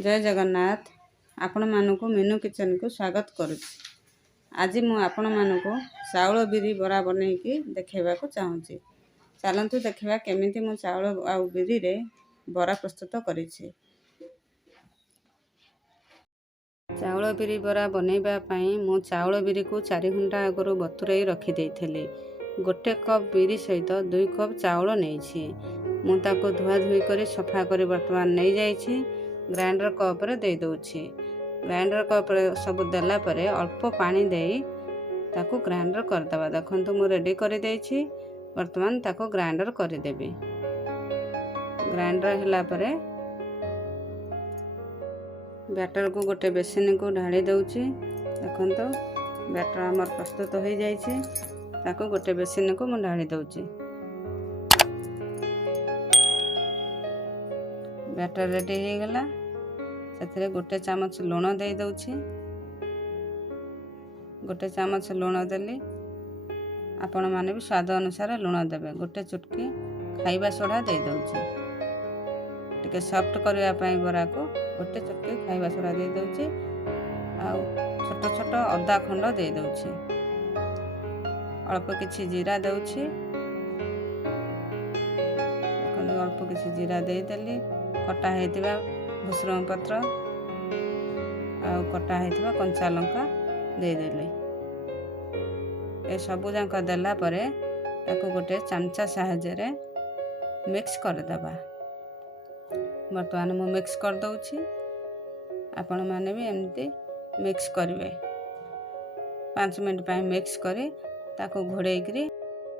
जय जगन्नाथ। आपण मानक मीनू किचन को स्वागत करुच्ची। आज मु आपण मानक चाउल बिरी बरा बनैकी देखेबा को चाहूँगी। चलतु देखा केमिति मु चाउल आउ बिरी रे बरा प्रस्तुत करिछि। चाउल बिरी बरा बनैबा पई मु चाउल बिरी को 4 घंटा आगरो बतुरई रखी देइथिली। गोटे कप बिरी सहित 2 कप चाउल नैछि। मु ताको धुआ धुई करी सफा करी वर्तमान नै जाइछि। ग्राइंडर कप रे दे दोछि। ग्राइंडर कप रे सब देला परे अल्प पानी देई ताको ग्राइंडर कर दबा। देखंतु मु रेडी करी देछि। वर्तमान ताको ग्राइंडर करी देबी। ग्राइंडर हला परे बैटर को गोटे बेसिन को ढाली दउछि। देखंतु बैटर हमर प्रस्तुत हो जाइछि। ताको गोटे बेसिन को मु ढाली दउछि। बैटर रेडी हो गला। से गोटे चामच लुण दे दउछि। गोटे चामच लुण देली। आपण माने भी स्वाद अनुसार लुण देबे। गोटे चुटकी खाइबा सोडा दे दउछि। टिके सॉफ्ट करबा पई बरा को गोटे चुटकी खाइबा सोडा दे दउछि। आ छोट छोट अदा खंड दे दउछि। अल्प किछि जीरा दउछि। अल्प किछि जीरा दे देली। कटा हेतिबा भुसरंग पत्र आ कटा हेतिबा कंचा लंका दे देले। ए सबु जांक देला परे ताको गोटे चमचा सहायता रे मिक्स कर दबा। वर्तमान मु मिक्स कर दउछि। आपण माने भी एमती मिक्स करबे। 5 मिनिट पय मिक्स करी ताको घोड़े करी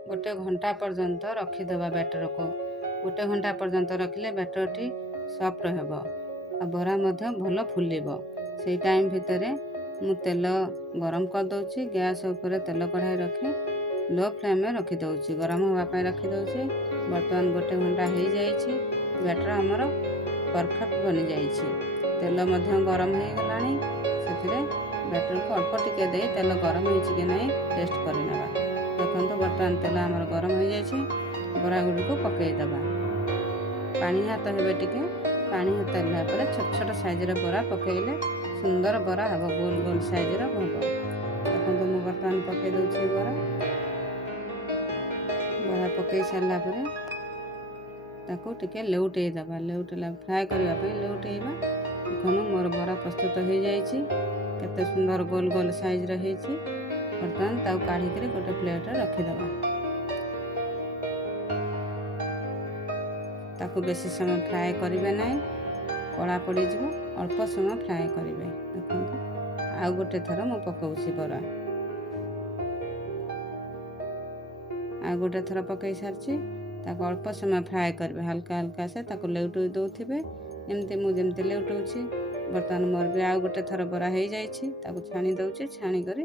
गोटे घंटा पर्यंत रखी दबा बैटर को। गोटे घंटा पर्यंत रखिले बैटर टी सॉफ्ट हेबो आ बरा मध्ये भलो फुलेबो। से टाइम भितरे मु तेल गरम कर दउछि। गैस ऊपर तेल कढ़ाई रखी लो फ्लेम में रखी दउछि। गरम होबा पय रखी दउछि। वर्तमान गोटे घंटा हो जाइछि। बैटर हमर परफेक्ट बनि जाइछि। तेल मध्ये गरम हो गलानी। सेथिरे बैटर को अल्प टिके दे तेल गरम होइछि कि नै टेस्ट करि नबा। देखंतु वर्तमान तेल हमर गरम हो जाइछि। बरा गुडी को पकई दबा। पानी हाथ हेबे टिके पानी हाथ होला पर छोट छोट साइज रे बरा पकेइले सुंदर बरा हबो। गोल गोल साइज रे भलो। देखंतु मु वर्तमान पकई दउछि। बरा पकई सारला परे ताको टिके लेउटै दबा। लेउटला फ्राई करबा पय लेउटैबा। देखनु मोर बरा प्रस्तुत हो जाइछि। केते सुंदर गोल गोल साइज रे हेछि। वर्तमान ताऊ काढी के गोटे प्लेट रे रखि दबा। ताको बेसी समय फ्राई करिवे नै। कड़ा पड़ी जीवो। अल्प समय फ्राई करिवे। देखंतु आ गोटे थरा मु पकाउछि बरा। आ गोटे थरा पकई सारछि। ताको अल्प समय फ्राई करबे। हल्का हल्का से ताको लेउटै दउथिबे। एमते मु जेमते लेउटौछि। वर्तमान मोर भी आ गोटे थरा बरा हे जाइछि। ताको छानी दउछि। छानी करी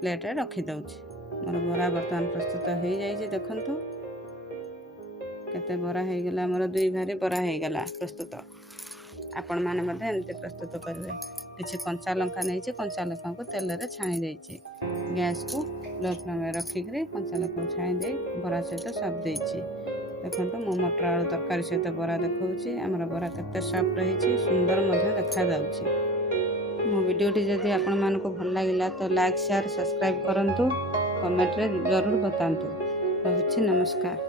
प्लेट रे रखि दउछि। मोर बरा वर्तमान प्रस्तुत हो जाइछि। देखंतु केते बरा हे गेला। मोर 2 भारी बरा हे गेला प्रस्तुत। आपण माने मध्ये एमते प्रस्तुत करबे। किछि कंचा लंका नैछि। कंचा लंका को तेल रे छानी देछि। गैस को लो फ्लेम में रखि करी कंचा लंका को छानी दे बरा सहित सब देछि। देखंतु मो मटर आलू तरकारी सहित बरा देखौछि। हमर बरा केते सॉफ्ट रहिछि। सुंदर मध्ये देखा जाउछि। मो वीडियो टी जदि आपण मानको भल लागिला तो लाइक शेयर सब्सक्राइब करंतु। कमेंट रे जरूर बतांतु। रहउछि नमस्कार।